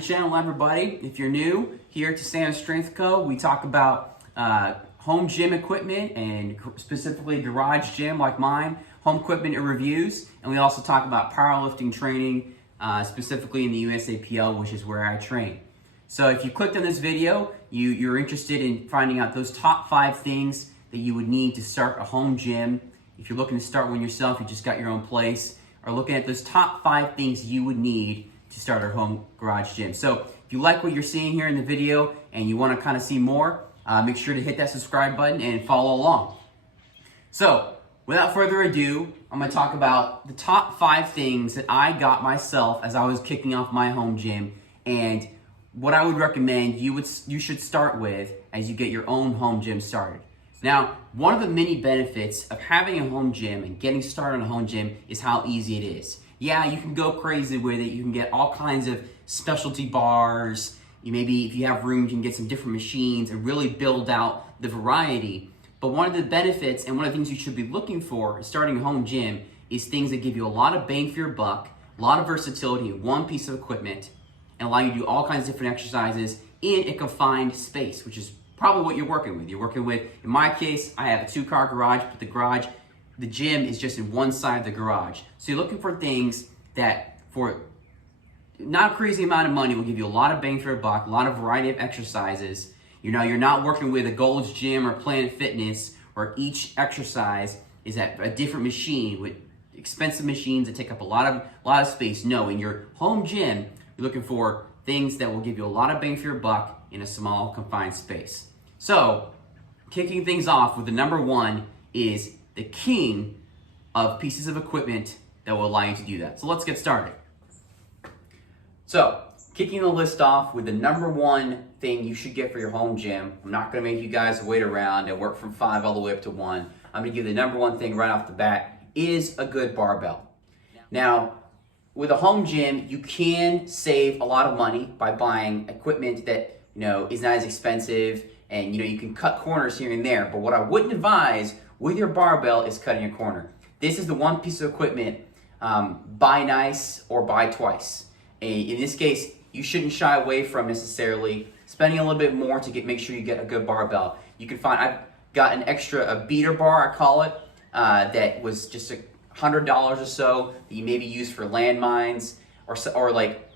the channel, everybody. If you're new here to Stand Strength Co., we talk about home gym equipment and specifically garage gym like mine, home equipment and reviews, and we also talk about powerlifting training, specifically in the USAPL, which is where I train. So if you clicked on this video, you're interested in finding out those top 5 things that you would need to start a home gym. If you're looking to start one yourself, you just got your own place, or looking at those top 5 things you would need to start a home garage gym. So if you like what you're seeing here in the video and you want to kind of see more, make sure to hit that subscribe button and follow along. So without further ado, I'm going to talk about the top 5 things that I got myself as I was kicking off my home gym, and what I would recommend you should start with as you get your own home gym started. Now, one of the many benefits of having a home gym and getting started on a home gym is how easy it is. Yeah, you can go crazy with it. You can get all kinds of specialty bars. Maybe if you have room, you can get some different machines and really build out the variety. But one of the benefits and one of the things you should be looking for in starting a home gym is things that give you a lot of bang for your buck, a lot of versatility in one piece of equipment, and allow you to do all kinds of different exercises in a confined space, which is probably what you're working with. You're working with, in my case, I have a 2-car garage, but the gym is just in one side of the garage. So you're looking for things that, for not a crazy amount of money, will give you a lot of bang for your buck, a lot of variety of exercises. You know, you're not working with a Gold's Gym or Planet Fitness where each exercise is at a different machine with expensive machines that take up a lot of space. No, in your home gym, you're looking for things that will give you a lot of bang for your buck in a small, confined space. So, kicking things off with the number 1 is the king of pieces of equipment that will allow you to do that. So let's get started. So, kicking the list off with the number 1 thing you should get for your home gym. I'm not going to make you guys wait around and work from 5 all the way up to 1. I'm going to give you the number 1 thing right off the bat is a good barbell. Now, with a home gym, you can save a lot of money by buying equipment that, is not as expensive, and you can cut corners here and there. But what I wouldn't advise with your barbell is cutting a corner. This is the one piece of equipment, buy nice or buy twice. In this case, you shouldn't shy away from necessarily spending a little bit more to make sure you get a good barbell. You can find, I've got a beater bar, I call it, that was just $100 or so that you maybe use for landmines or like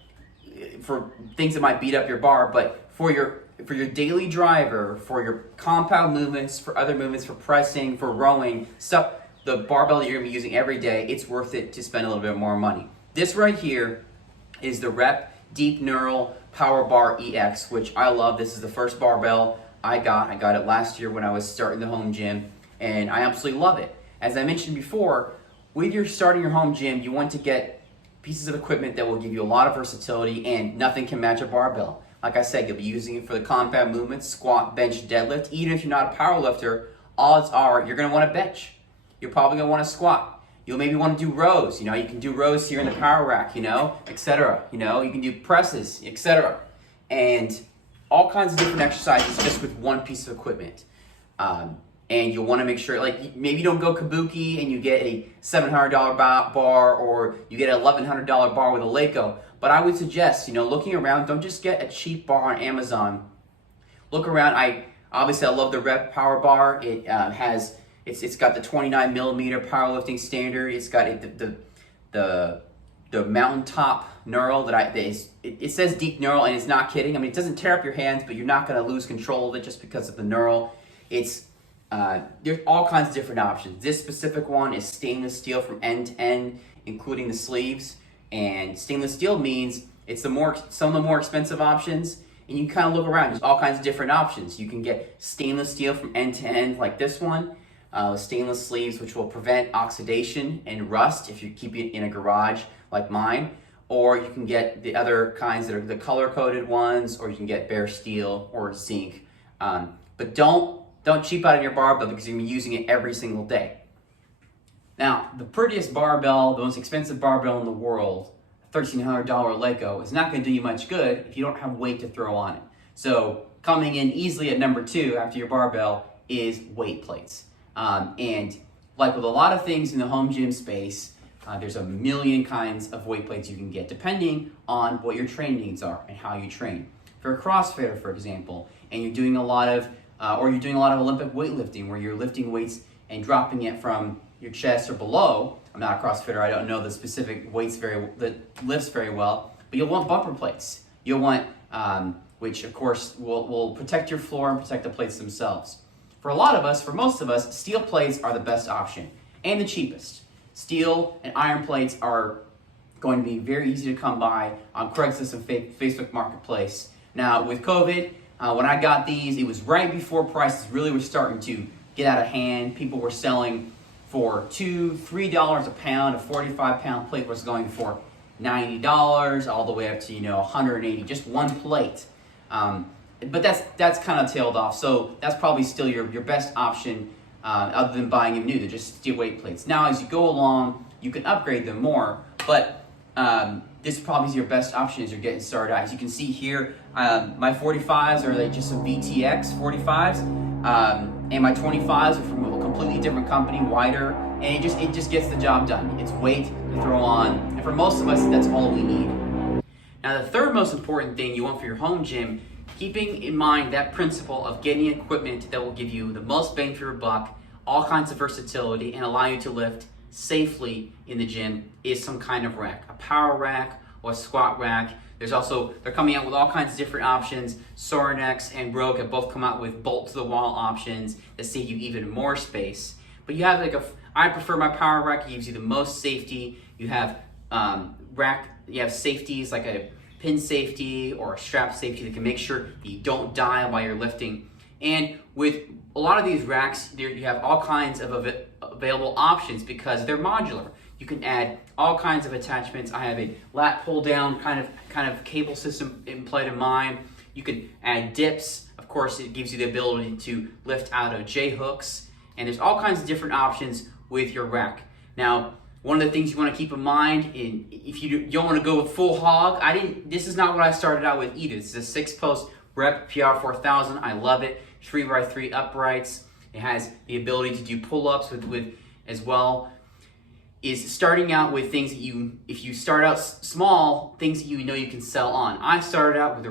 for things that might beat up your bar. But for your daily driver, for your compound movements, for other movements, for pressing, for rowing, stuff, the barbell that you're gonna be using every day, it's worth it to spend a little bit more money. This right here is the Rep Deep Neural Power Bar EX, which I love. This is the first barbell I got. I got it last year when I was starting the home gym, and I absolutely love it. As I mentioned before, when you're starting your home gym, you want to get pieces of equipment that will give you a lot of versatility, and nothing can match a barbell. Like I said, you'll be using it for the compound movements, squat, bench, deadlift. Even if you're not a power lifter, odds are you're going to want to bench. You're probably going to want to squat. You'll maybe want to do rows. You can do rows here in the power rack, etc. You can do presses, etc. And all kinds of different exercises just with one piece of equipment. And you'll want to make sure, like, maybe you don't go kabuki and you get a $700 bar, or you get an $1,100 bar with a Leco. But I would suggest, looking around, don't just get a cheap bar on Amazon. Look around. I love the Rep Power Bar. It it's got the 29 millimeter powerlifting standard. It's got the mountaintop knurl it says deep knurl, and it's not kidding. I mean, it doesn't tear up your hands, but you're not going to lose control of it just because of the knurl. There's all kinds of different options. This specific one is stainless steel from end to end, including the sleeves. And stainless steel means it's some of the more expensive options. And you can kind of look around. There's all kinds of different options. You can get stainless steel from end to end, like this one. Stainless sleeves, which will prevent oxidation and rust if you keep it in a garage like mine. Or you can get the other kinds that are the color-coded ones, or you can get bare steel or zinc. But don't cheap out on your barbell because you're going to be using it every single day. Now, the prettiest barbell, the most expensive barbell in the world, $1,300 Leco, is not going to do you much good if you don't have weight to throw on it. So coming in easily at number 2 after your barbell is weight plates. And like with a lot of things in the home gym space, There's a million kinds of weight plates you can get depending on what your training needs are and how you train. If you're a CrossFitter, for example, and you're doing a lot of Olympic weightlifting where you're lifting weights and dropping it from your chest or below. I'm not a CrossFitter, I don't know the specific weights that lifts very well, but you'll want bumper plates. You'll want, which of course will protect your floor and protect the plates themselves. For most of us, steel plates are the best option and the cheapest. Steel and iron plates are going to be very easy to come by on Craigslist and Facebook Marketplace. Now with COVID, when I got these, it was right before prices really were starting to get out of hand. People were selling for $2-3 a pound. A 45-pound plate was going for $90, all the way up to $180, just one plate. But that's kind of tailed off. So that's probably still your best option, other than buying them new. They're just steel weight plates. Now, as you go along, you can upgrade them more, but this probably is your best option as you're getting started out. As you can see here, my 45s are like just some VTX 45s, and my 25s are from a completely different company, wider, and it just gets the job done. It's weight to throw on, and for most of us, that's all we need. Now, the third most important thing you want for your home gym, keeping in mind that principle of getting equipment that will give you the most bang for your buck, all kinds of versatility, and allow you to lift safely in the gym, is some kind of rack, a power rack or a squat rack. They're coming out with all kinds of different options. Sorinex and Rogue have both come out with bolt to the wall options that save you even more space. But you have I prefer my power rack. It gives you the most safety. You have you have safeties like a pin safety or a strap safety that can make sure that you don't die while you're lifting. And with a lot of these racks, you have all kinds of available options because they're modular. You can add all kinds of attachments. I have a lat pull down kind of cable system in play to mine. You can add dips. Of course, it gives you the ability to lift out of J hooks. And there's all kinds of different options with your rack. Now, one of the things you want to keep in mind, if you don't want to go with full hog, this is not what I started out with either. This is a 6-post rep PR4000. I love it. 3x3 uprights. It has the ability to do pull-ups with as well. Is starting out with things that if you start out small, things that you know you can sell on. I started out with a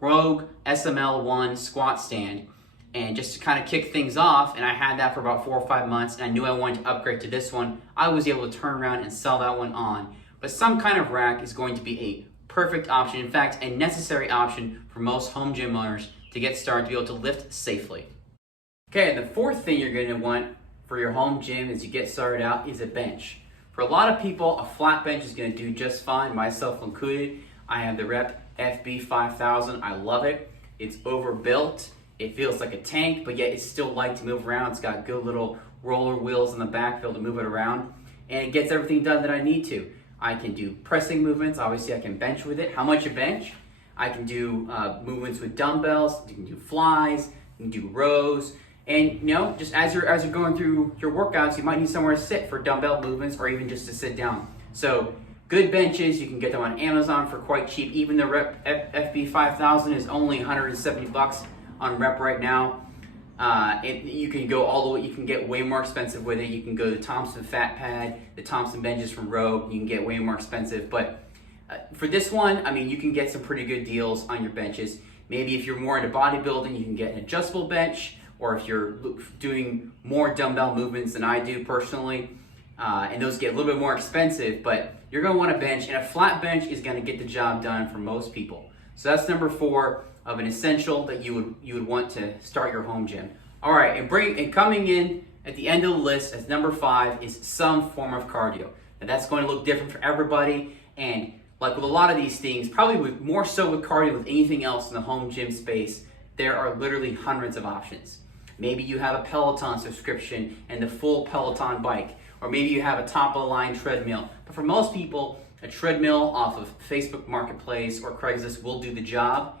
Rogue SML1 squat stand, and just to kind of kick things off, and I had that for about 4 or 5 months, and I knew I wanted to upgrade to this one. I was able to turn around and sell that one on. But some kind of rack is going to be a perfect option, in fact, a necessary option for most home gym owners to get started, to be able to lift safely. Okay, the fourth thing you're going to want for your home gym as you get started out is a bench. For a lot of people, a flat bench is going to do just fine, myself included. I have the Rep FB5000. I love it. It's overbuilt. It feels like a tank, but yet it's still light to move around. It's got good little roller wheels in the back to be able to move it around. And it gets everything done that I need to. I can do pressing movements. Obviously, I can bench with it. How much a bench? I can do movements with dumbbells. You can do flies. You can do rows. And just as you're going through your workouts, you might need somewhere to sit for dumbbell movements or even just to sit down. So good benches, you can get them on Amazon for quite cheap. Even the Rep FB5000 is only $170 on Rep right now. You can go all the way. You can get way more expensive with it. You can go to Thompson Fat Pad, the Thompson benches from Rogue. You can get way more expensive. But for this one, you can get some pretty good deals on your benches. Maybe if you're more into bodybuilding, you can get an adjustable bench. Or if you're doing more dumbbell movements than I do personally, and those get a little bit more expensive, but you're going to want a bench, and a flat bench is going to get the job done for most people. So that's number 4 of an essential that you would want to start your home gym. All right, and coming in at the end of the list as number 5 is some form of cardio. Now that's going to look different for everybody, and like with a lot of these things, probably more so with cardio with anything else in the home gym space, there are literally hundreds of options. Maybe you have a Peloton subscription and the full Peloton bike, or maybe you have a top-of-the-line treadmill. But for most people, a treadmill off of Facebook Marketplace or Craigslist will do the job.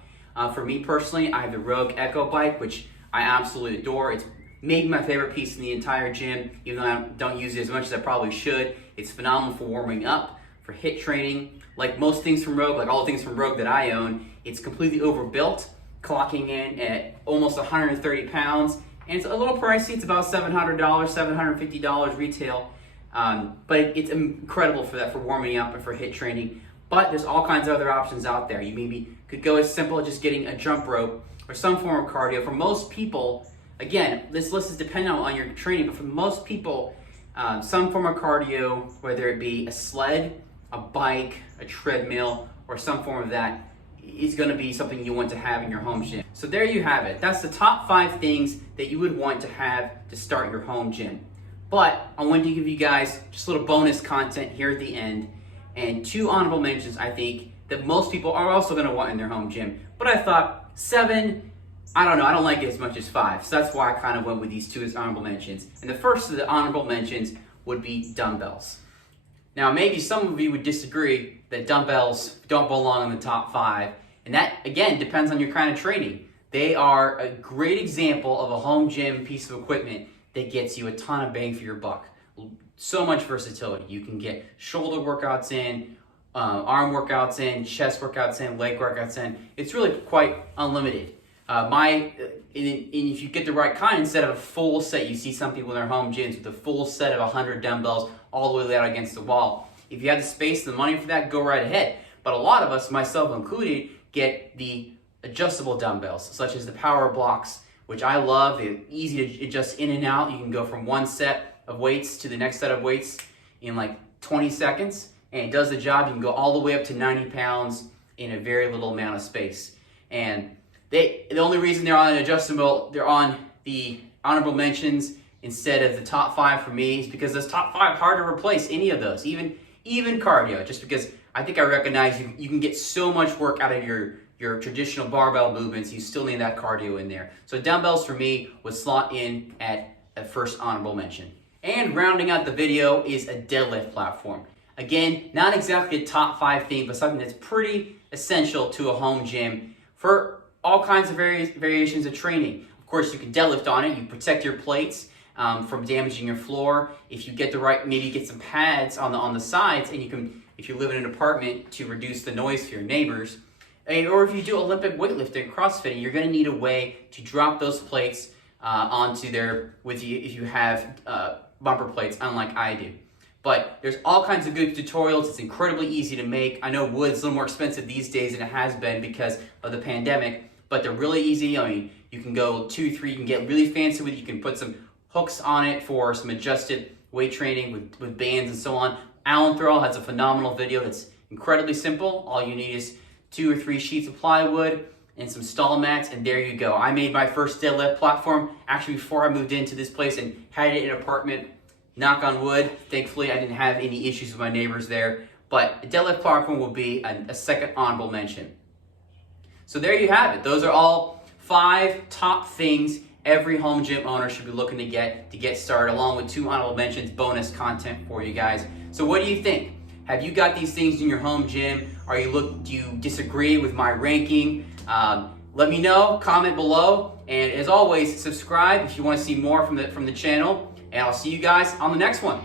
For me personally, I have the Rogue Echo bike, which I absolutely adore. It's maybe my favorite piece in the entire gym, even though I don't use it as much as I probably should. It's phenomenal for warming up, for HIIT training. Like most things from Rogue, like all the things from Rogue that I own, it's completely overbuilt, clocking in at almost 130 pounds. And it's a little pricey. It's about $700, $750 retail. But it's incredible for that, for warming up and for HIIT training. But there's all kinds of other options out there. You maybe could go as simple as just getting a jump rope or some form of cardio. For most people, again, this list is dependent on your training, but for most people, some form of cardio, whether it be a sled, a bike, a treadmill, or some form of that, is going to be something you want to have in your home gym. So there you have it. That's the top 5 things that you would want to have to start your home gym. But I wanted to give you guys just a little bonus content here at the end, and 2 honorable mentions I think that most people are also going to want in their home gym. But I thought 7, I don't know, I don't like it as much as 5. So that's why I kind of went with these 2 as honorable mentions. And the first of the honorable mentions would be dumbbells. Now, maybe some of you would disagree that dumbbells don't belong in the top 5, and that, again, depends on your kind of training. They are a great example of a home gym piece of equipment that gets you a ton of bang for your buck. So much versatility. You can get shoulder workouts in, arm workouts in, chest workouts in, leg workouts in. It's really quite unlimited. If you get the right kind, instead of a full set, you see some people in their home gyms with a full set of 100 dumbbells all the way laid out against the wall. If you have the space and the money for that, go right ahead. But a lot of us, myself included, get the adjustable dumbbells, such as the power blocks, which I love. They're easy to adjust in and out. You can go from one set of weights to the next set of weights in like 20 seconds, and it does the job. You can go all the way up to 90 pounds in a very little amount of space. And the only reason they're on adjustable, they're on the honorable mentions instead of the top 5 for me is because those top 5 hard to replace any of those, even cardio, just because I think I recognize you can get so much work out of your traditional barbell movements. You still need that cardio in there. So dumbbells for me would slot in at a first honorable mention. And rounding out the video is a deadlift platform. Again, not exactly a top 5 thing, but something that's pretty essential to a home gym for all kinds of variations of training. Of course, you can deadlift on it. You protect your plates from damaging your floor. If you get the right, maybe get some pads on the sides, and you can, if you live in an apartment, to reduce the noise for your neighbors. Or if you do Olympic weightlifting, CrossFitting, you're going to need a way to drop those plates onto there with you if you have bumper plates, unlike I do. But there's all kinds of good tutorials. It's incredibly easy to make. I know wood's a little more expensive these days than it has been because of the pandemic, but they're really easy. I mean, you can go 2, 3, you can get really fancy with it. You can put some hooks on it for some adjusted weight training with bands and so on. Alan Thurl has a phenomenal video that's incredibly simple. All you need is 2 or 3 sheets of plywood and some stall mats, and there you go. I made my first deadlift platform actually before I moved into this place and had it in an apartment. Knock on wood, thankfully I didn't have any issues with my neighbors there, but a deadlift platform will be a second honorable mention. So there you have it. Those are all 5 top things every home gym owner should be looking to get started, along with 2 honorable mentions, bonus content for you guys. So what do you think? Have you got these things in your home gym? Do you disagree with my ranking? Let me know, comment below, and as always, subscribe if you want to see more from the channel. And I'll see you guys on the next one.